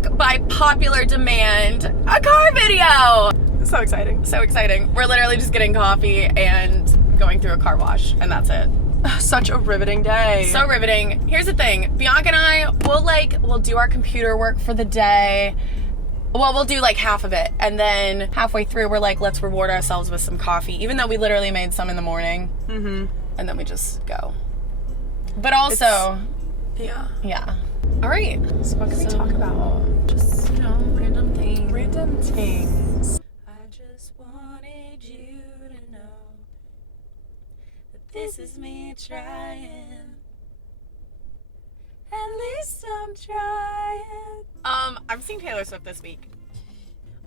back by popular demand, a car video. So exciting. So exciting. We're literally just getting coffee and going through a car wash, and that's it. Such a riveting day. So riveting. Here's the thing. Bianca and I, we'll do our computer work for the day. Well, we'll do like half of it, and then halfway through we're like, let's reward ourselves with some coffee, even though we literally made some in the morning. Mm-hmm. And then we just go. But also, yeah. All right. So what can we talk about? Just, random things. Random things. I just wanted you to know that this is me trying. At least I'm trying. I've seen Taylor Swift this week.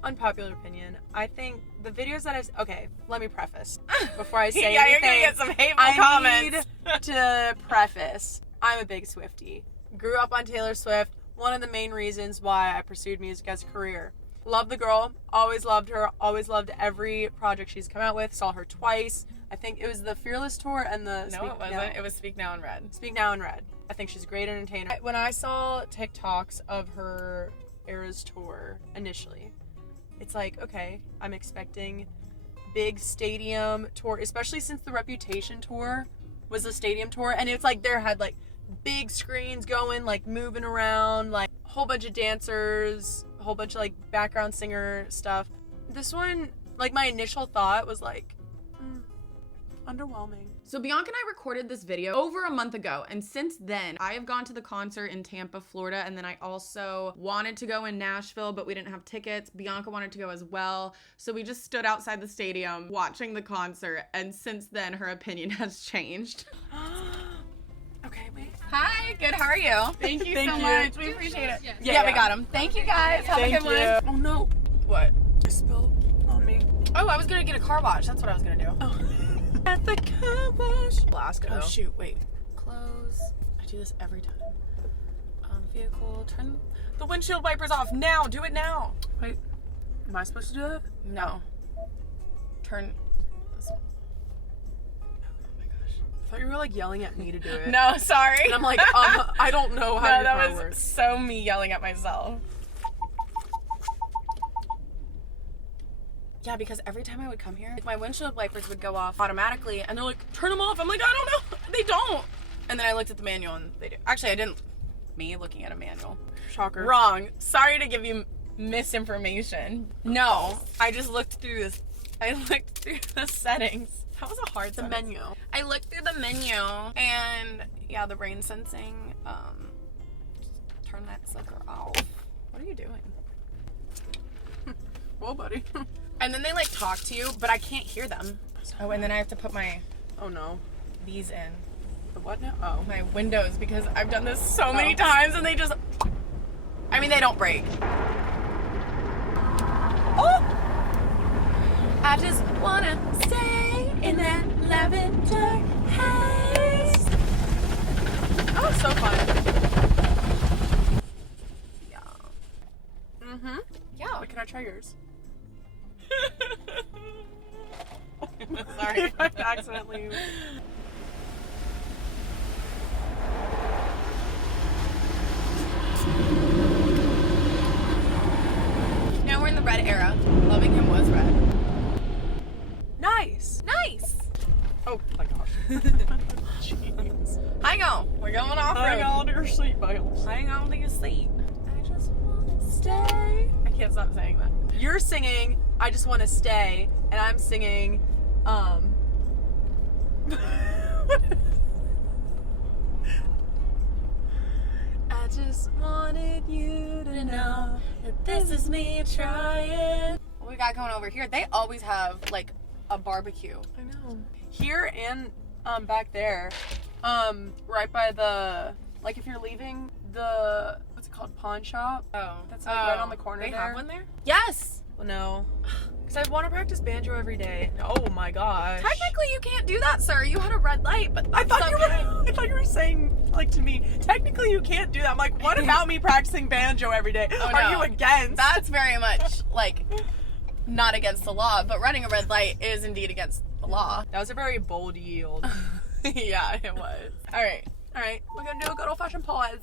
Unpopular opinion. I think the videos that okay, let me preface before I say yeah, anything. You're gonna get some hateful comments. Need to preface. I'm a big Swiftie. Grew up on Taylor Swift. One of the main reasons why I pursued music as a career. Love the girl. Always loved her. Always loved every project she's come out with. Saw her twice. I think it was the Fearless tour and the No, it wasn't. It was Speak Now in Red. Speak Now in Red. I think she's a great entertainer. When I saw TikToks of her Eras tour initially, it's like, okay, I'm expecting big stadium tour, especially since the Reputation tour was a stadium tour, and it's like there had like big screens going, like moving around, like a whole bunch of dancers, a whole bunch of like background singer stuff. This one, like my initial thought was like, underwhelming. So Bianca and I recorded this video over a month ago, and since then I have gone to the concert in Tampa, Florida, and then I also wanted to go in Nashville, but we didn't have tickets. Bianca wanted to go as well, so we just stood outside the stadium watching the concert, and since then her opinion has changed. Okay, wait. Hi, good, how are you? Thank you so much, we appreciate it. Yeah, we got them. Thank you guys, have a good one. Oh no. What? I spilled on me. Oh, I was gonna get a car wash, that's what I was gonna do. Oh. At the car wash. Alaska. Oh shoot, wait. Close. I do this every time. Vehicle, turn the windshield wipers off now. Do it now. Wait, am I supposed to do that? No. Turn this one. Oh my gosh. I thought you were like yelling at me to do it. No, sorry. And I'm like, I don't know how your car that works. was so me yelling at myself. Yeah, because every time I would come here, like, my windshield wipers would go off automatically, and they're like, turn them off. I'm like, I don't know. They don't. And then I looked at the manual, and they do. Actually, I didn't. Me looking at a manual. Shocker. Wrong. Sorry to give you misinformation. No, I just looked through this. I looked through the settings. That was a hard The menu. I looked through the menu, and yeah, the rain sensing. Turn that sucker off. What are you doing? Well, buddy. And then they like talk to you, but I can't hear them. Oh, and then I have to put my Oh no. these in. The what now? Oh. My windows, because I've done this so many times and they just, I mean, they don't break. Oh! I just wanna stay in that lavender haze. Oh, so fun. Yeah. Mm-hmm. Yeah. Wait, can I try yours? Sorry. If I accidentally... Now we're in the red era. Loving Him was red. Nice. Nice. Oh my gosh. Jeez. Hang on. We're going off road. Hang on to your seatbelts. Hang on to your seat. I just wanna stay. I can't stop saying that. You're singing, I just want to stay, and I'm singing, I just wanted you to know that this is me trying. What we got going over here? They always have like a barbecue. I know. Here and back there, right by the, like if you're leaving the, what's it called, pawn shop? Oh, That's like right on the corner they there. have one there? Yes. Well, no. Because I want to practice banjo every day. Oh my gosh. Technically, you can't do that, sir. You had a red light, but I thought that's you okay. were. I thought you were saying like to me. Technically, you can't do that. I'm like, what about me practicing banjo every day? Oh, Are no. you against? That's very much like not against the law, but running a red light is indeed against the law. That was a very bold yield. Yeah, it was. All right. All right, we're gonna do a good old fashioned pause.